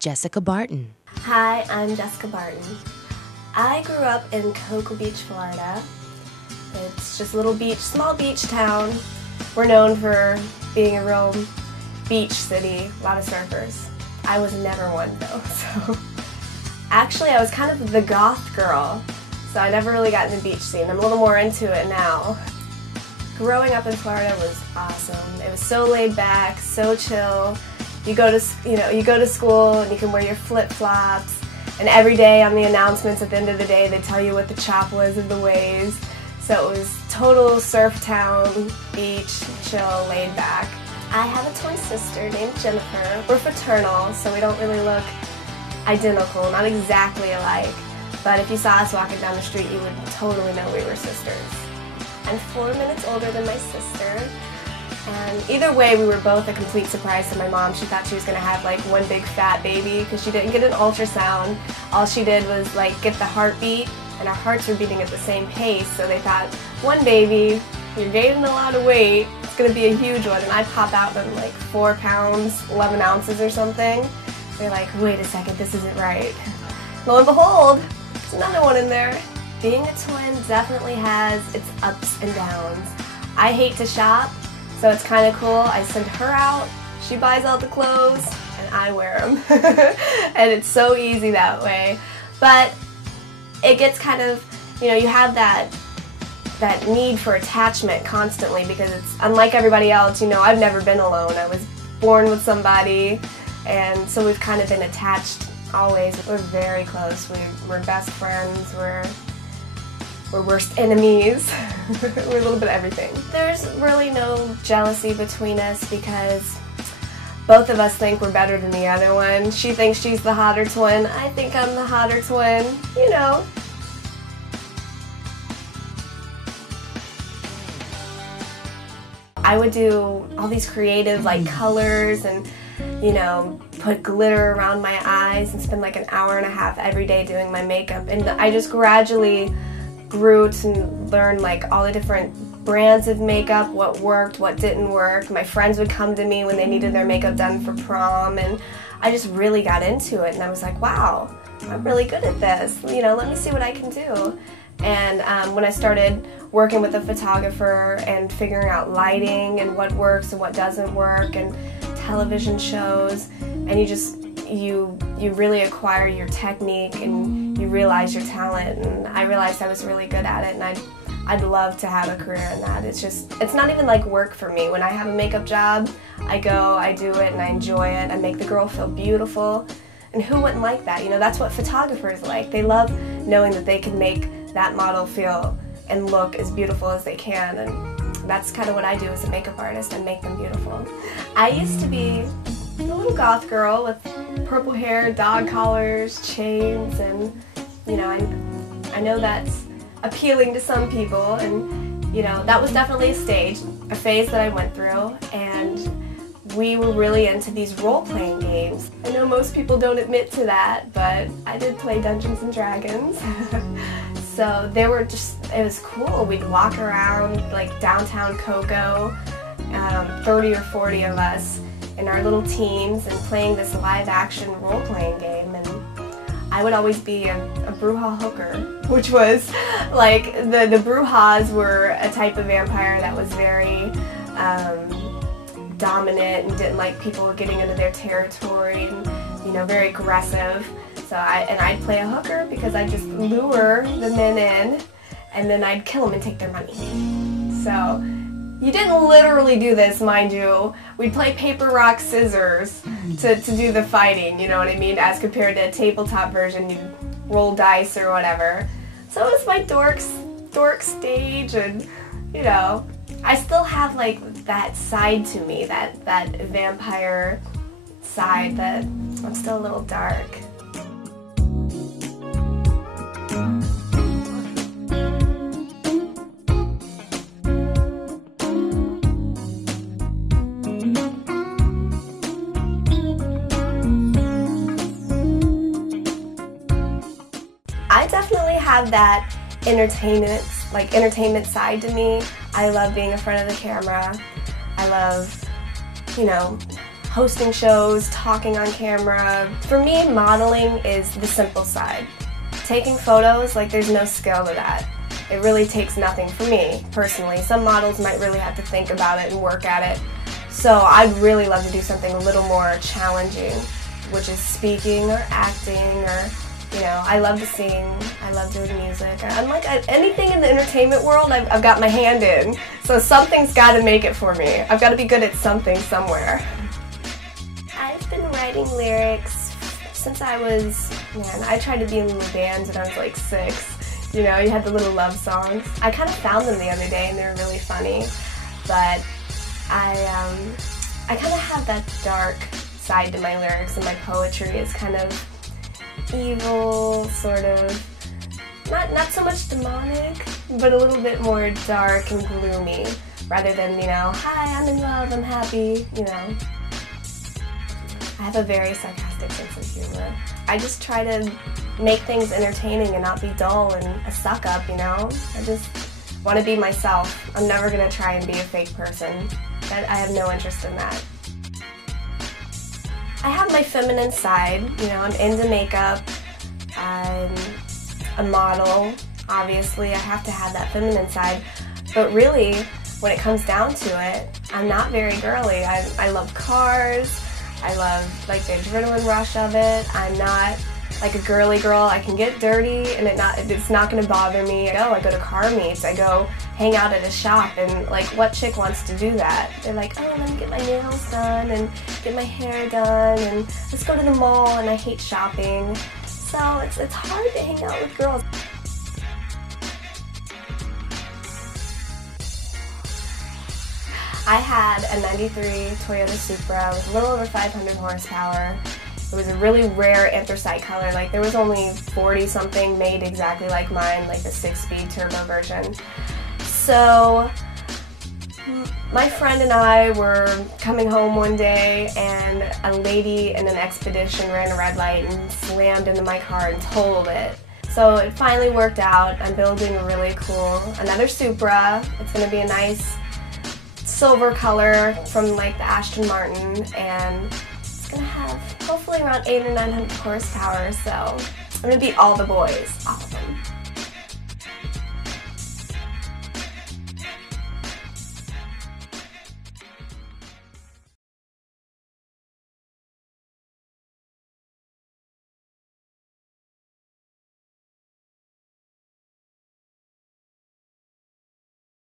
Jessica Barton. Hi, I'm Jessica Barton. I grew up in Cocoa Beach, Florida. It's just a little small beach town. We're known for being a real beach city, a lot of surfers. I was never one though, so. Actually, I was kind of the goth girl, so I never really got in the beach scene. I'm a little more into it now. Growing up in Florida was awesome. It was so laid back, so chill. You go to school and you can wear your flip-flops, and every day on the announcements at the end of the day they tell you what the chop was of the waves. So it was total surf town, beach, chill, laid back. I have a twin sister named Jennifer. We're fraternal, so we don't really look identical, not exactly alike. But if you saw us walking down the street, you would totally know we were sisters. I'm 4 minutes older than my sister. And either way, we were both a complete surprise to my mom. She thought she was going to have like one big fat baby because she didn't get an ultrasound. All she did was like get the heartbeat, and our hearts were beating at the same pace. So they thought, one baby, you're gaining a lot of weight, it's going to be a huge one. And I pop out with like 4 pounds, 11 ounces or something. They're like, wait a second, this isn't right. Lo and behold, there's another one in there. Being a twin definitely has its ups and downs. I hate to shop, so it's kind of cool. I send her out, she buys all the clothes, and I wear them. And it's so easy that way. But it gets kind of, you have that need for attachment constantly because it's unlike everybody else. I've never been alone. I was born with somebody, and so we've kind of been attached always. We're very close. We're best friends. We're worst enemies. We're a little bit of everything. There's really no jealousy between us because both of us think we're better than the other one. She thinks she's the hotter twin. I think I'm the hotter twin. I would do all these creative colors and put glitter around my eyes and spend like an hour and a half every day doing my makeup. And I just gradually grew to learn all the different brands of makeup, what worked, what didn't work. My friends would come to me when they needed their makeup done for prom, and I just really got into it, and I was like, wow, I'm really good at this. Let me see what I can do. And when I started working with a photographer and figuring out lighting and what works and what doesn't work, and television shows, and you really acquire your technique and you realize your talent, and I realized I was really good at it, and I'd love to have a career in that. It's not even like work for me. When I have a makeup job, I go, I do it, and I enjoy it. I make the girl feel beautiful, and who wouldn't like that? That's what photographers like. They love knowing that they can make that model feel and look as beautiful as they can, and that's kind of what I do as a makeup artist. I make them beautiful. I used to be a little goth girl with purple hair, dog collars, chains, and I know that's appealing to some people, and that was definitely a phase that I went through, and we were really into these role-playing games. I know most people don't admit to that, but I did play Dungeons and Dragons. So it was cool. We'd walk around downtown Cocoa, 30 or 40 of us in our little teams, and playing this live-action role-playing game. And I would always be a Bruja hooker, which was the Brujas were a type of vampire that was very dominant and didn't like people getting into their territory, and very aggressive. So I'd play a hooker because I'd just lure the men in, and then I'd kill them and take their money. So you didn't literally do this, mind you. We'd play paper, rock, scissors to do the fighting, you know what I mean? As compared to a tabletop version, you'd roll dice or whatever. So it was my dork stage, and I still have that side to me, that vampire side, that I'm still a little dark. I definitely have that entertainment side to me. I love being in front of the camera. I love, hosting shows, talking on camera. For me, modeling is the simple side. Taking photos, like, there's no skill to that. It really takes nothing for me, personally. Some models might really have to think about it and work at it. So I'd really love to do something a little more challenging, which is speaking or acting or, you know, I love to sing, I love doing music. I'm like, anything in the entertainment world, I've got my hand in. So something's got to make it for me. I've got to be good at something somewhere. I've been writing lyrics since I was, man, I tried to be in little bands when I was like 6. You know, you had the little love songs. I kind of found them the other day and they were really funny. But I kind of have that dark side to my lyrics, and my poetry is kind of evil, sort of, not so much demonic, but a little bit more dark and gloomy, rather than, you know, hi, I'm in love, I'm happy, you know. I have a very sarcastic sense of humor. I just try to make things entertaining and not be dull and a suck-up, you know? I just want to be myself. I'm never going to try and be a fake person. I have no interest in that. I have my feminine side, you know, I'm into makeup, I'm a model, obviously I have to have that feminine side, but really, when it comes down to it, I'm not very girly. I love cars, I love, like, the adrenaline rush of it. I'm not like a girly girl. I can get dirty and it's not going to bother me. I go to car meets, I go hang out at a shop, and like, what chick wants to do that? They're like, oh, let me get my nails done and get my hair done and let's go to the mall, and I hate shopping. So it's hard to hang out with girls. I had a 93 Toyota Supra with a little over 500 horsepower. It was a really rare anthracite color. Like, there was only 40 something made exactly like mine, like the 6-speed turbo version. So my friend and I were coming home one day and a lady in an Expedition ran a red light and slammed into my car and totaled it. So it finally worked out. I'm building a really cool, another Supra. It's going to be a nice silver color from like the Aston Martin, and it's going to have hopefully around 800 or 900 horsepower, so I'm going to beat all the boys. All the boys.